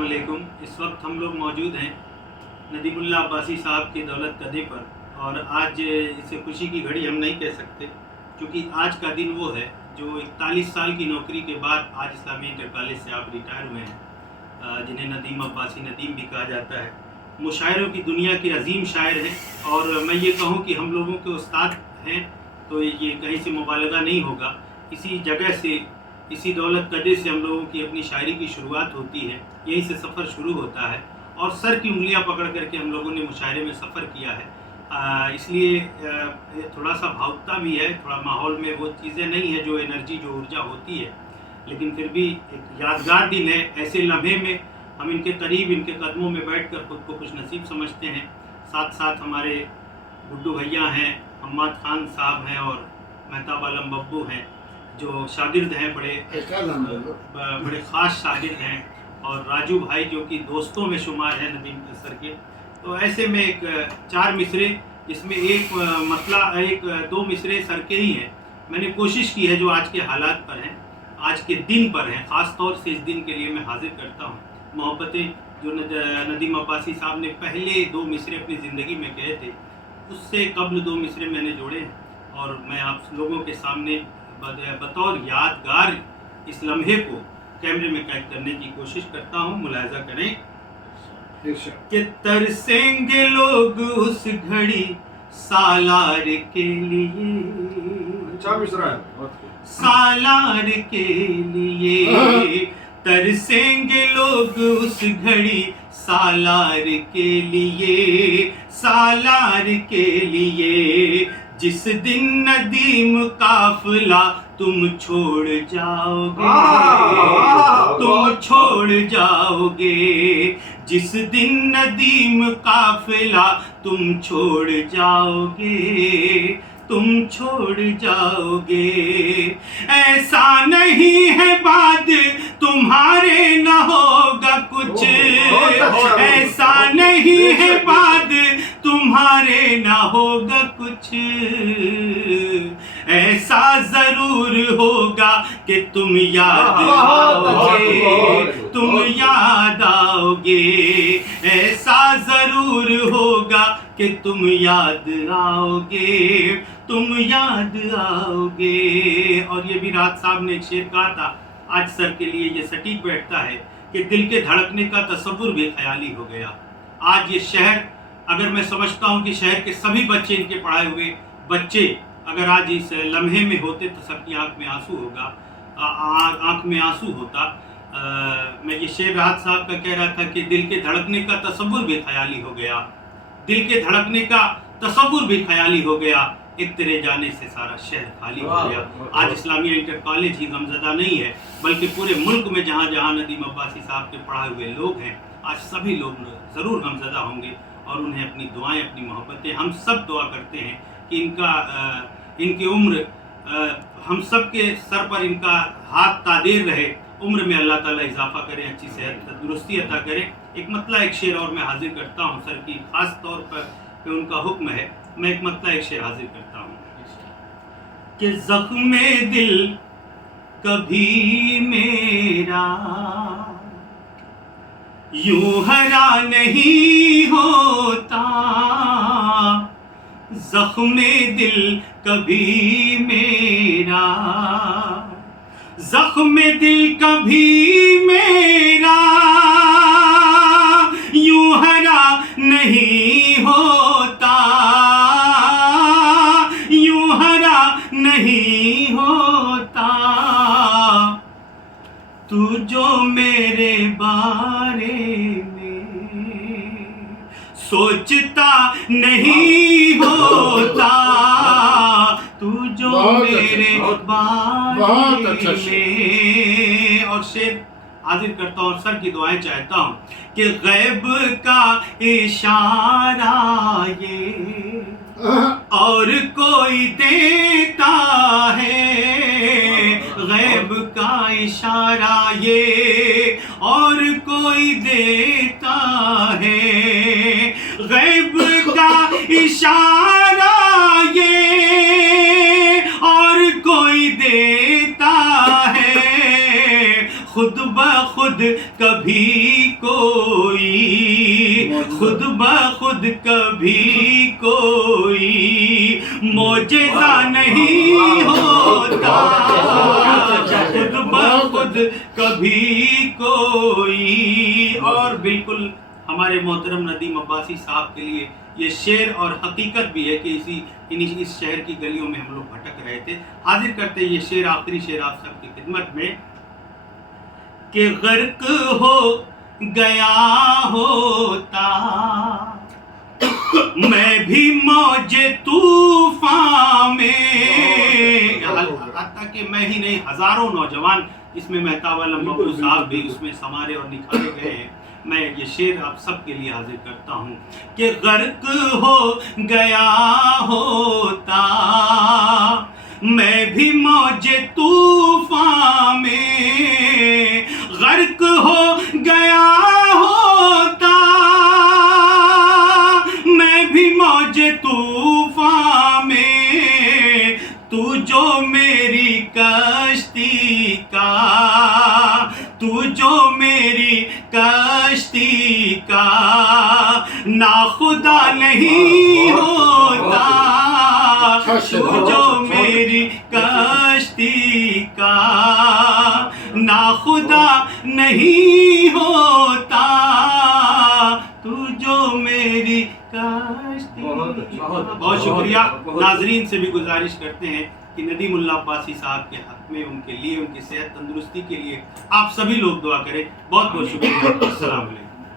السلام علیکم. اس وقت ہم لوگ موجود ہیں ندیم اللہ عباسی صاحب کی دولت کدے پر، اور آج اسے خوشی کی گھڑی ہم نہیں کہہ سکتے کیونکہ آج کا دن وہ ہے جو 41 سال کی نوکری کے بعد آج اسلامی انٹر کالج سے آپ ریٹائر ہوئے ہیں، جنہیں ندیم عباسی ندیم بھی کہا جاتا ہے. مشاعروں کی دنیا کے عظیم شاعر ہیں، اور میں یہ کہوں کہ ہم لوگوں کے استاد ہیں تو یہ کہیں سے مبالغہ نہیں ہوگا. اسی جگہ سے، اسی دولت کدے سے ہم لوگوں کی اپنی شاعری کی شروعات ہوتی ہے، یہیں سے سفر شروع ہوتا ہے، اور سر کی انگلیاں پکڑ کر کے ہم لوگوں نے مشاعرے میں سفر کیا ہے. اس لیے تھوڑا سا بھاوکتا بھی ہے، تھوڑا ماحول میں وہ چیزیں نہیں ہیں جو انرجی، جو ارجا ہوتی ہے، لیکن پھر بھی ایک یادگار دن ہے. ایسے لمحے میں ہم ان کے قریب، ان کے قدموں میں بیٹھ کر خود کو خوش نصیب سمجھتے ہیں. ساتھ ساتھ ہمارے گڈو بھیا ہیں، حماد خان صاحب ہیں، اور مہتاب عالم ببو ہیں جو شاگرد ہیں، بڑے خاص شاگرد ہیں، اور راجو بھائی جو کہ دوستوں میں شمار ہیں ندیم سر کے. تو ایسے میں ایک 4 مصرے، جس میں ایک دو مصرے سر کے ہی ہیں، میں نے کوشش کی ہے جو آج کے حالات پر ہیں، آج کے دن پر ہیں، خاص طور سے اس دن کے لیے میں حاضر کرتا ہوں. محبتیں جو ندیم عباسی صاحب نے پہلے 2 مصرے اپنی زندگی میں کہے تھے، اس سے قبل 2 مصرے میں نے جوڑے ہیں، اور میں آپ لوگوں کے سامنے بطور یادگار اس لمحے کو کیمرے میں قید کرنے کی کوشش کرتا ہوں. ملاحظہ کریں کہ ترسیں گے لوگ اس گھڑی سالار کے لیے، سالار کے لیے ترسیں گے لوگ اس گھڑی سالار کے لیے، سالار کے لیے. جس دن ندیم قافلہ تم چھوڑ جاؤ گے، تم چھوڑ جاؤ گے، جس دن ندیم قافلہ تم چھوڑ جاؤ گے، تم چھوڑ جاؤ گے. ایسا نہیں ہے بعد تمہارے نہ ہوگا کچھ، ایسا نہیں ہے بعد تمہارے نہ ہوگا کچھ، ایسا ضرور ہوگا کہ تم یاد آؤ گے، تم یاد آؤ گے، ایسا ضرور ہوگا کہ تم یاد آؤ گے، تم یاد آؤ گے. اور یہ بھی راحت صاحب نے ایک شعر کہا تھا، آج سر کے لیے یہ سٹیک بیٹھتا ہے کہ دل کے دھڑکنے کا تصور بھی خیالی ہو گیا. آج یہ شہر، اگر میں سمجھتا ہوں کہ شہر کے سبھی بچے، ان کے پڑھائے ہوئے بچے اگر آج اس لمحے میں ہوتے تو سب کی آنکھ میں آنسو ہوگا، آنکھ میں آنسو ہوتا. میں یہ شعر راحت صاحب کا کہہ رہا تھا کہ دل کے دھڑکنے کا تصور بھی خیالی ہو گیا، دل کے دھڑکنے کا تصور بھی خیالی ہو گیا، ایک تیرے جانے سے سارا شہر خالی ہو گیا. آج اسلامیہ انٹر کالج ہی غمزدہ نہیں ہے، بلکہ پورے ملک میں جہاں جہاں ندیم عباسی صاحب کے پڑھائے ہوئے لوگ ہیں، آج سبھی لوگ ضرور غمزدہ ہوں گے، اور انہیں اپنی دعائیں، اپنی محبتیں، ہم سب دعا کرتے ہیں کہ ان کی عمر، ہم سب کے سر پر ان کا ہاتھ تادیر رہے، عمر میں اللہ تعالیٰ اضافہ کرے، اچھی صحت تندرستی عطا کرے. ایک مطلع، ایک شعر اور میں حاضر کرتا ہوں سر کی خاص طور پر کہ ان کا حکم ہے. میں ایک مطلع، ایک شعر حاضر کرتا ہوں کہ زخم دل کبھی میرا یوں ہرا نہیں ہوتا، زخم دل کبھی میرا، زخم دل کبھی میرا یوں ہرا نہیں ہوتا، یوں ہرا نہیں ہوتا. تو جو میرے بارے میں سوچتا نہیں ہوتا، تو جو میرے بارے میں. اور شعر حاضر کرتا ہوں اور سر کی دعائیں چاہتا ہوں کہ غیب کا اشارہ یہ اور کوئی دیتا ہے، غیب کا اشارہ یہ اور کوئی دیتا ہے، غیب کا اشارہ یہ اور کوئی دیتا ہے، خود بخود کبھی کوئی خود بخود کبھی کوئی معجزہ نہیں ہوتا، خود بخود کبھی کوئی. اور بالکل ہمارے محترم ندیم عباسی صاحب کے لیے یہ شعر اور حقیقت بھی ہے کہ اس شہر کی گلیوں میں ہم لوگ بھٹک رہے تھے. حاضر کرتے یہ شعر، آخری شعر آپ سب کی خدمت میں، کہ غرق ہو گیا ہوتا میں بھی موج طوفان میں. حتیٰ کہ میں ہی نہیں، ہزاروں نوجوان اس میں مہتاب عالم ببو صاحب بھی اس میں سنوارے اور نکھارے گئے ہیں. میں یہ شعر آپ سب کے لیے حاضر کرتا ہوں کہ غرق ہو گیا ہوتا میں بھی موج طوفان میں، غرق ہو گیا ہوتا میں بھی موج طوفان میں، تو جو میری کشتی کا، تو جو میری کشتی کا ناخدا نہیں ہوتا، تو جو میری کشتی کا ناخدا نہیں ہوتا، تو جو میری کشتی. بہت شکریہ. ناظرین سے بھی گزارش کرتے ہیں کہ ندیم اللہ عباسی صاحب کے حق میں، ان کے لیے، ان کی صحت تندرستی کے لیے آپ سبھی لوگ دعا کریں. بہت بہت شکریہ. السلام علیکم.